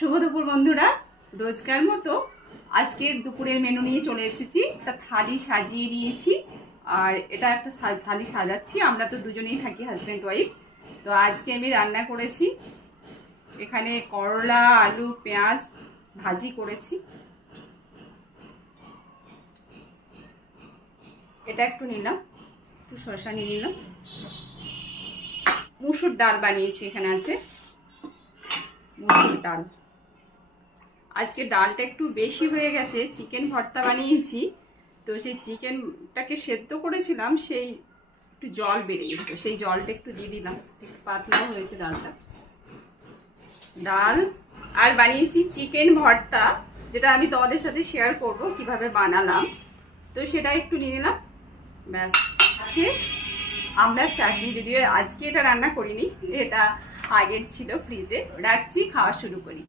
শুভ দুপুর বন্ধুরা, রোজকার মতো আজকের দুপুরের মেনু নিয়ে চলে এসেছি। একটা থালি সাজিয়ে নিয়েছি আর এটা একটা থালি সাজাচ্ছি। আমরা তো দুজনেই থাকি, হাজব্যান্ড ওয়াইফ। তো আজকে আমি রান্না করেছি, এখানে করলা, আলু, পেঁয়াজ ভাজি করেছি। এটা একটু নিলাম, একটু শসা নিয়ে নিলাম। মুসুর ডাল বানিয়েছি, এখানে আছে মুসুর ডাল। আজকে ডালটা একটু বেশি হয়ে গেছে, চিকেন ভর্তা বানিয়েছি। তো সেই চিকেনটাকে সেদ্ধ করেছিলাম, সেই একটু জল বেরিয়েছে, সেই জলটা একটু দিয়ে দিলাম, একটু পাতলাও হয়েছে ডালটা। ডাল আর বানিয়েছি চিকেন ভর্তা, যেটা আমি তোমাদের সাথে শেয়ার করব কিভাবে বানালাম। তো সেটা একটু নিয়ে নিলাম, ব্যাস। আছে আমরা চাটনি, যদিও আজকে এটা রান্না করিনি, এটা আগের ছিল ফ্রিজে, রাখছি, খাওয়া শুরু করি।